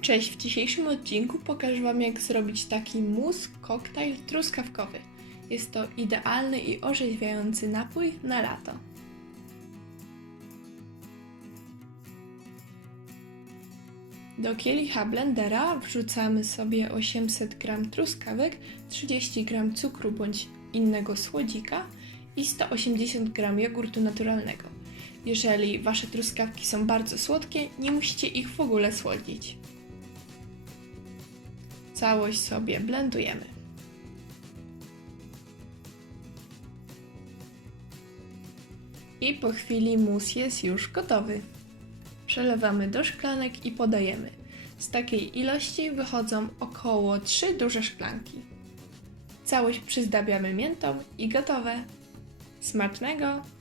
Cześć, w dzisiejszym odcinku pokażę Wam jak zrobić taki mus koktajl truskawkowy. Jest to idealny i orzeźwiający napój na lato. Do kielicha blendera wrzucamy sobie 800 g truskawek, 30 g cukru bądź innego słodzika i 180 g jogurtu naturalnego. Jeżeli Wasze truskawki są bardzo słodkie, nie musicie ich w ogóle słodzić. Całość sobie blendujemy. I po chwili mus jest już gotowy. Przelewamy do szklanek i podajemy. Z takiej ilości wychodzą około 3 duże szklanki. Całość przyzdabiamy miętą i gotowe. Smacznego!